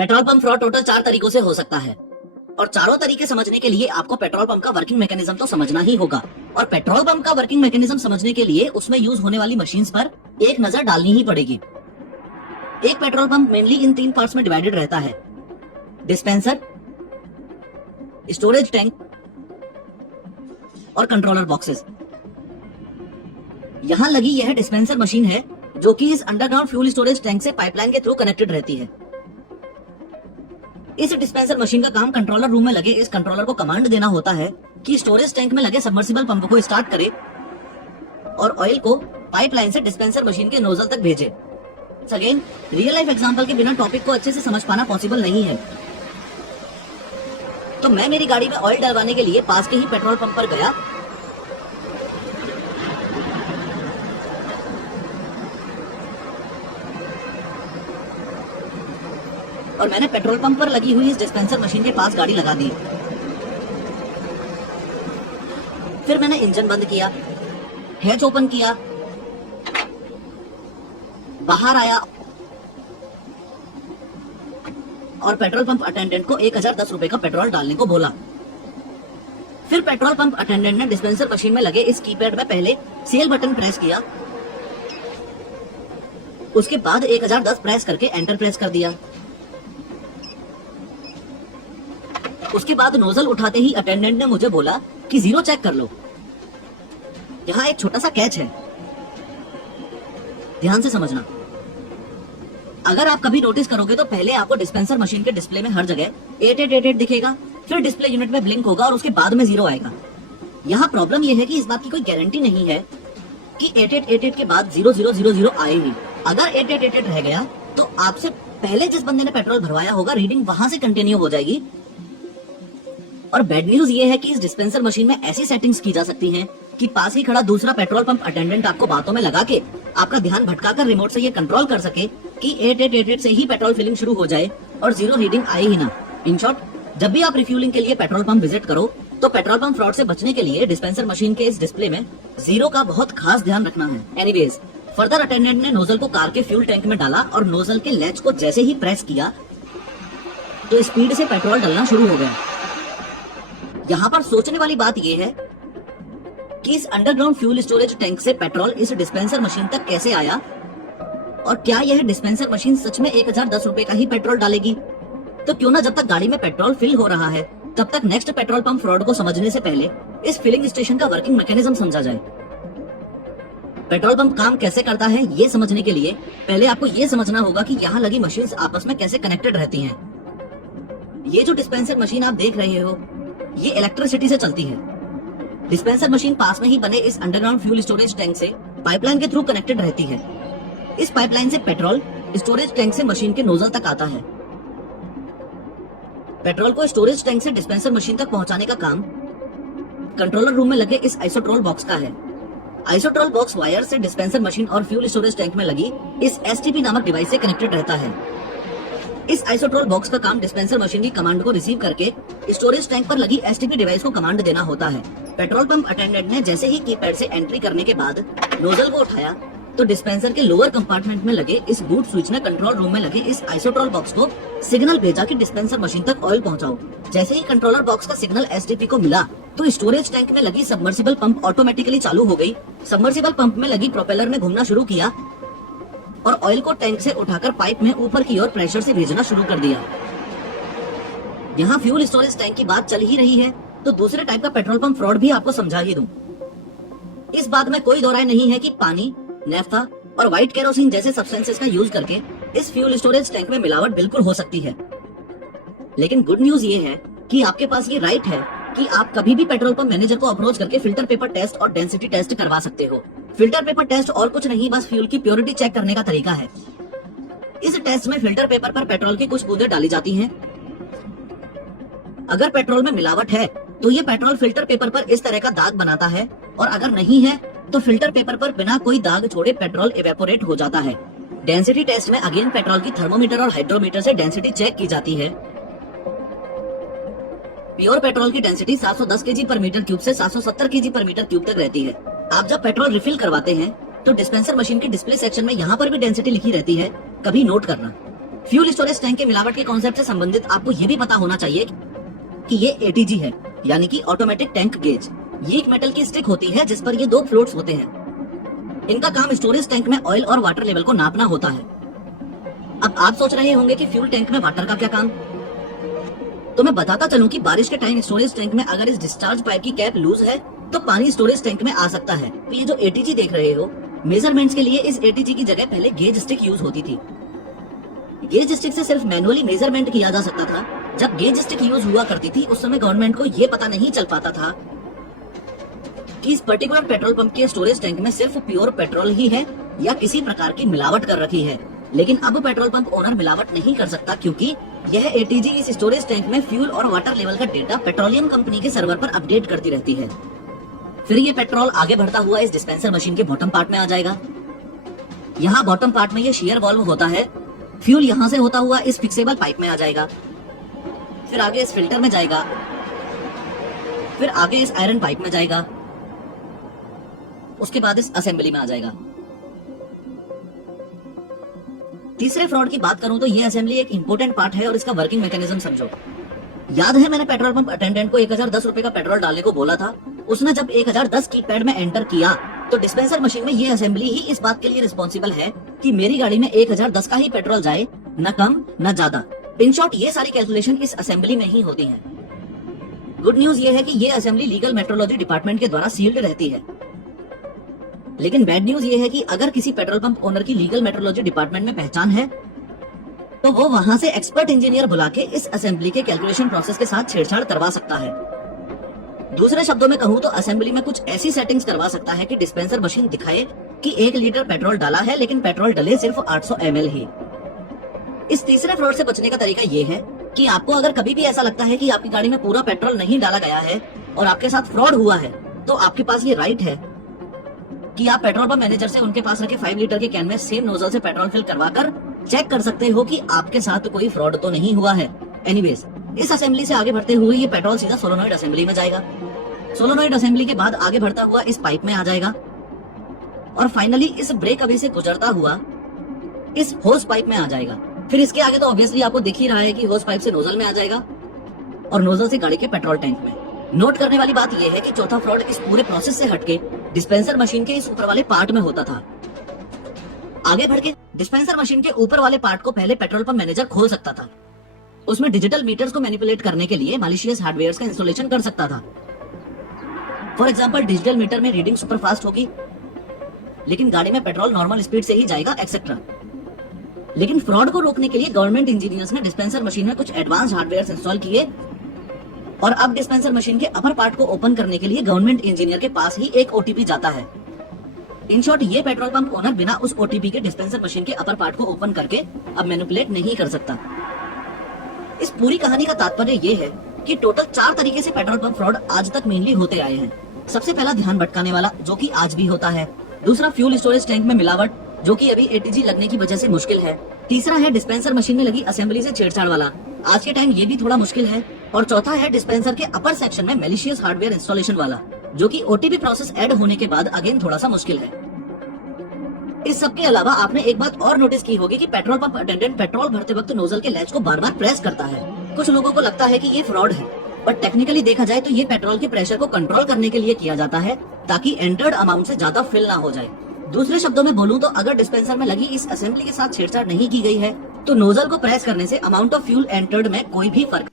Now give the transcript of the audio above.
Petrol pump fraud total 4 तरीकों से हो सकता है और चारों तरीके समझने के लिए आपको पेट्रोल पंप का वर्किंग मैकेनिज्म तो समझना ही होगा। और पेट्रोल पंप का वर्किंग मैकेनिज्म समझने के लिए उसमें यूज होने वाली मशीन्स पर एक नजर डालनी ही पड़ेगी। एक पेट्रोल पंप मेनली इन 3 पार्ट्स में डिवाइडेड रहता है: डिस्पेंसर, स्टोरेज टैंक और कंट्रोलर बॉक्सेस। यहाँ लगी यह डिस्पेंसर मशीन है जो कि इस अंडरग्राउंड फ्यूल स्टोरेज टैंक से पाइपलाइन के थ्रू कनेक्टेड रहती है। इस डिस्पेंसर मशीन का काम कंट्रोलर रूम में लगे इस कंट्रोलर को कमांड देना होता है कि स्टोरेज टैंक में लगे सबमर्सिबल पंप को स्टार्ट करे और ऑयल को पाइपलाइन से डिस्पेंसर मशीन के नोजल तक भेजे। अगेन, रियल लाइफ एग्जांपल के बिना टॉपिक को अच्छे से समझ पाना पॉसिबल नहीं है, तो मैं मेरी गाड़ी में ऑयल डलवाने के लिए पास के ही पेट्रोल पंप पर गया और मैंने पेट्रोल पंप पर लगी हुई इस डिस्पेंसर मशीन के पास गाड़ी लगा दी। फिर मैंने इंजन बंद किया, हैच ओपन किया, बाहर आया और पेट्रोल पंप अटेंडेंट को 1010 रुपए का पेट्रोल डालने को बोला। फिर पेट्रोल पंप अटेंडेंट ने डिस्पेंसर मशीन में लगे इस कीपैड में पहले सेल बटन प्रेस किया, उसके बाद 1010 प्रेस करके एंटर प्रेस कर दिया। उसके बाद नोजल उठाते ही अटेंडेंट ने मुझे बोला कि जीरो चेक कर लो। यहाँ एक छोटा सा कैच है, ध्यान से समझना। अगर आप कभी नोटिस करोगे तो पहले आपको डिस्पेंसर मशीन के डिस्प्ले में हर जगह 8888 दिखेगा, फिर डिस्प्ले यूनिट में ब्लिंक होगा और उसके बाद में 0 आएगा। यहाँ प्रॉब्लम यह है कि इस बात की कोई गारंटी नहीं है कि 8888 के बाद 0000 आएगी। अगर 8888 रह गया तो आपसे पहले जिस बंदे ने पेट्रोल भरवाया होगा रीडिंग वहां से कंटिन्यू हो जाएगी। और बैड न्यूज ये है कि इस डिस्पेंसर मशीन में ऐसी सेटिंग्स की जा सकती हैं कि पास ही खड़ा दूसरा पेट्रोल पंप अटेंडेंट आपको बातों में लगा के आपका ध्यान भटकाकर रिमोट से ये कंट्रोल कर सके कि 8888 से ही पेट्रोल फिलिंग शुरू हो जाए और 0 रीडिंग आए ही ना। इन शॉर्ट, जब भी आप रिफ्यूलिंग के लिए पेट्रोल पंप विजिट करो तो पेट्रोल पंप फ्रॉड से बचने के लिए डिस्पेंसर मशीन के इस डिस्प्ले में 0 का बहुत खास ध्यान रखना है। एनीवेज, फर्दर अटेंडेंट ने नोजल को कार के फ्यूल टैंक में डाला और नोजल के लैच को जैसे ही प्रेस किया तो स्पीड से पेट्रोल डलना शुरू हो गया। यहाँ पर सोचने वाली बात यह है कि इस अंडरग्राउंड फ्यूल स्टोरेज टैंक से पेट्रोल इस डिस्पेंसर मशीन तक कैसे आया और क्या यह डिस्पेंसर मशीन सच में 1010 रुपए का ही पेट्रोल डालेगी। तो क्यों ना जब तक गाड़ी में पेट्रोल फिल हो रहा है तब तक नेक्स्ट पेट्रोल पंप फ्रॉड को समझने से पहले इस फिलिंग स्टेशन का वर्किंग मैकेनिज्म समझा जाए। पेट्रोल पंप काम कैसे करता है ये समझने के लिए पहले आपको ये समझना होगा कि यहाँ लगी मशीन्स आपस में कैसे कनेक्टेड रहती हैं। ये जो डिस्पेंसर मशीन आप देख रहे हो ये इलेक्ट्रिसिटी से चलती है। डिस्पेंसर मशीन पास में ही बने इस अंडरग्राउंड फ्यूल स्टोरेज टैंक से पाइपलाइन के थ्रू कनेक्टेड रहती है। इस पाइपलाइन से पेट्रोल स्टोरेज टैंक से मशीन के नोजल तक आता है। पेट्रोल को स्टोरेज टैंक से डिस्पेंसर मशीन तक पहुंचाने का काम कंट्रोलर रूम में लगे इस आइसोट्रोल बॉक्स का है। आइसोट्रोल बॉक्स वायर से डिस्पेंसर मशीन और फ्यूल स्टोरेज टैंक में लगी इस एसटीपी नामक डिवाइस से कनेक्टेड रहता है। इस आइसोट्रोल बॉक्स का काम डिस्पेंसर मशीन की कमांड को रिसीव करके स्टोरेज टैंक पर लगी एसटीपी डिवाइस को कमांड देना होता है। पेट्रोल पंप अटेंडेंट ने जैसे ही कीपैड से एंट्री करने के बाद नोजल को उठाया तो डिस्पेंसर के लोअर कंपार्टमेंट में लगे इस बूट स्विच ने कंट्रोल रूम में लगे इस आइसोट्रोल बॉक्स को सिग्नल भेजा कि डिस्पेंसर मशीन तक ऑयल पहुंचाओ। जैसे ही कंट्रोलर बॉक्स का सिग्नल एसटीपी को मिला तो स्टोरेज टैंक में लगी सबमर्सिबल पंप ऑटोमेटिकली चालू हो गई। सबमर्सिबल पंप में लगी प्रोपेलर ने घूमना शुरू किया और ऑयल को टैंक से उठाकर पाइप में ऊपर की ओर प्रेशर से भेजना शुरू कर दिया। यहाँ फ्यूल स्टोरेज टैंक की बात चल ही रही है तो दूसरे टाइप का पेट्रोल पंप फ्रॉड भी आपको समझा ही दूं। इस बात में कोई दो राय नहीं है कि पानी, नेफ्था और व्हाइट केरोसिन जैसे सब्सटेंसेस का यूज करके इस फ्यूल स्टोरेज टैंक में मिलावट बिल्कुल हो सकती है। लेकिन गुड न्यूज ये है कि आपके पास ये राइट है कि आप कभी भी पेट्रोल पंप मैनेजर को अप्रोच करके फिल्टर पेपर टेस्ट और डेंसिटी टेस्ट करवा सकते हो। फिल्टर पेपर टेस्ट और कुछ नहीं, बस फ्यूल की प्योरिटी चेक करने का तरीका है। इस टेस्ट में फिल्टर पेपर पर पेट्रोल की कुछ बूंदें डाली जाती हैं। अगर पेट्रोल में मिलावट है तो ये पेट्रोल फिल्टर पेपर पर इस तरह का दाग बनाता है और अगर नहीं है तो फिल्टर पेपर पर बिना कोई दाग छोड़े पेट्रोल इवेपोरेट हो जाता है। डेंसिटी टेस्ट में अगेन पेट्रोल की थर्मोमीटर और हाइड्रोमीटर से डेंसिटी चेक की जाती है। प्योर पेट्रोल की डेंसिटी 710 केजी पर मीटर क्यूब से 770 केजी पर मीटर क्यूब तक रहती है। आप जब पेट्रोल रिफिल करवाते हैं तो डिस्पेंसर मशीन के डिस्प्ले सेक्शन में यहाँ पर भी डेंसिटी लिखी रहती है, कभी नोट करना। फ्यूल स्टोरेज टैंक के मिलावट के कॉन्सेप्ट से संबंधित आपको ये भी पता होना चाहिए कि ये एटीजी है, यानी कि ऑटोमेटिक टैंक गेज। ये एक मेटल की स्टिक होती है जिस पर ये 2 फ्लोट्स होते हैं। इनका काम स्टोरेज टैंक में ऑयल और वाटर लेवल को नापना होता है। अब आप सोच रहे होंगे कि फ्यूल टैंक में वाटर का क्या काम, तो मैं बताता चलूं कि बारिश के टाइम स्टोरेज टैंक में अगर इस डिस्चार्ज पाइप की कैप लूज है तो पानी स्टोरेज टैंक में आ सकता है। तो ये जो एटीजी देख रहे हो, मेजरमेंट्स के लिए इस एटीजी की जगह पहले गेज स्टिक यूज होती थी। गेज स्टिक से सिर्फ मैनुअली मेजरमेंट किया जा सकता था। जब गेज स्टिक यूज हुआ करती थी उस समय गवर्नमेंट को ये पता नहीं चल पाता था कि इस पर्टिकुलर पेट्रोल पंप के स्टोरेज टैंक में सिर्फ प्योर पेट्रोल ही है या किसी प्रकार की मिलावट कर रखी है। लेकिन अब पेट्रोल पंप ओनर मिलावट नहीं कर सकता, क्योंकि यह एटीजी इस स्टोरेज टैंक में फ्यूल और वाटर लेवल का डेटा पेट्रोलियम कंपनी के सर्वर पर अपडेट करती रहती है। फिर ये पेट्रोल आगे बढ़ता हुआ इस डिस्पेंसर मशीन के बॉटम पार्ट में आ जाएगा। यहाँ बॉटम पार्ट में ये शीयर वाल्व होता है। फ्यूल यहाँ से होता हुआ इस फिक्सेबल पाइप में आ जाएगा, फिर आगे इस फिल्टर में जाएगा, फिर आगे इस आयरन पाइप में जाएगा, उसके बाद इस असेंबली में आ जाएगा। तीसरे फ्रॉड की बात करूं तो ये असेंबली एक इंपॉर्टेंट पार्ट है और इसका वर्किंग मैकेनिज्म समझो। याद है मैंने पेट्रोल पंप अटेंडेंट को 1010 रुपए का पेट्रोल डालने को बोला था। उसने जब 1010 की पैड में एंटर किया तो डिस्पेंसर मशीन में ये असेंबली ही इस बात के लिए रिस्पॉन्सिबल है कि मेरी गाड़ी में 1010 का ही पेट्रोल जाए, न कम न ज्यादा। इन शॉर्ट ये सारी कैलकुलेशन इस असेंबली में ही होती है। गुड न्यूज ये है कि ये असेंबली लीगल मेट्रोलॉजी डिपार्टमेंट के द्वारा सील्ड रहती है। लेकिन बैड न्यूज ये है कि अगर किसी पेट्रोल पंप ओनर की लीगल मेट्रोलॉजी डिपार्टमेंट में पहचान है तो वो वहां से एक्सपर्ट इंजीनियर बुला के इस असेंबली के कैलकुलेशन प्रोसेस के साथ छेड़छाड़ करवा सकता है। दूसरे शब्दों में कहूँ तो असेंबली में कुछ ऐसी सेटिंग्स करवा सकता है कि डिस्पेंसर मशीन दिखाए कि 1 लीटर पेट्रोल डाला है, लेकिन पेट्रोल डले सिर्फ 800 ml ही। इस तीसरे फ्रॉड से बचने का तरीका ये है कि आपको अगर कभी भी ऐसा लगता है कि आपकी गाड़ी में पूरा पेट्रोल नहीं डाला गया है और आपके साथ फ्रॉड हुआ है, तो आपके पास ये राइट है कि आप पेट्रोल पंप मैनेजर से उनके पास रखे 5 लीटर के कैन में सेम नोजल से पेट्रोल फिल करवाकर चेक कर सकते हो कि आपके साथ कोई फ्रॉड तो नहीं हुआ है। एनीवेज, इस असेंबली से आगे बढ़ते हुए ये पेट्रोल सीधा सोलोनॉइड असेंबली में जाएगा। सोलोनॉइड असेंबली के बाद आगे बढ़ता हुआ इस पाइप में आ जाएगा और फाइनली इस ब्रेक अवे से गुजरता हुआ इस होस पाइप में आ जाएगा। फिर इसके आगे तो ऑब्वियसली आपको दिख ही रहा है कि होस पाइप से नोजल में आ जाएगा और नोजल से गाड़ी के पेट्रोल टैंक में। नोट करने वाली बात यह है कि चौथा फ्रॉड इस पूरे प्रोसेस से हटके डिस्पेंसर मशीन के इस ऊपर वाले पार्ट में होता था। आगे बढ़ के डिस्पेंसर मशीन के ऊपर वाले पार्ट को पहले पेट्रोल पंप मैनेजर खोल सकता था। उसमें डिजिटल मीटर्स को मैनिपुलेट करने के लिए मैलिशियस हार्डवेयर का इंस्टॉलेशन कर सकता था। फॉर एग्जांपल, डिजिटल मीटर में रीडिंग सुपर फास्ट होगी लेकिन गाड़ी में पेट्रोल नॉर्मल स्पीड से ही जाएगा, एक्सेट्रा। लेकिन फ्रॉड को रोकने के लिए गवर्नमेंट इंजीनियर्स ने डिस्पेंसर मशीन में कुछ एडवांस हार्डवेयर इंस्टॉल किए और अब डिस्पेंसर मशीन के अपर पार्ट को ओपन करने के लिए गवर्नमेंट इंजीनियर के पास ही एक ओटीपी जाता है। इन शॉर्ट, ये पेट्रोल पंप ओनर बिना उस ओटीपी के डिस्पेंसर मशीन के अपर पार्ट को ओपन करके अब मैनिपुलेट नहीं कर सकता। इस पूरी कहानी का तात्पर्य ये है कि टोटल 4 तरीके से पेट्रोल पंप फ्रॉड आज तक मेनली होते आए हैं। सबसे पहला ध्यान भटकाने वाला, जो कि आज भी होता है। दूसरा, फ्यूल स्टोरेज टैंक में मिलावट, जो कि अभी एटीजी लगने की वजह से मुश्किल है। तीसरा है डिस्पेंसर मशीन में लगी असेंबली से छेड़छाड़ वाला, आज के टाइम ये भी थोड़ा मुश्किल है। और चौथा है डिस्पेंसर के अपर सेक्शन में मैलिशियस हार्डवेयर इंस्टॉलेशन वाला, जो कि ओटीपी प्रोसेस ऐड होने के बाद अगेन थोड़ा सा मुश्किल है। इस सब के अलावा आपने एक बात और नोटिस की होगी कि पेट्रोल पंप अटेंडेंट पेट्रोल भरते वक्त नोजल के लैच को बार बार प्रेस करता है। कुछ लोगों को लगता है कि ये फ्रॉड है, बट टेक्निकली देखा जाए तो ये पेट्रोल के प्रेशर को कंट्रोल करने के लिए किया जाता है ताकि एंटर्ड अमाउंट से ज्यादा फिल ना हो जाए। दूसरे शब्दों में बोलूं तो अगर डिस्पेंसर में लगी इस असेंबली के साथ छेड़छाड़ नहीं की गई है तो नोजल को प्रेस करने से अमाउंट ऑफ फ्यूल एंटर्ड में कोई भी फर्क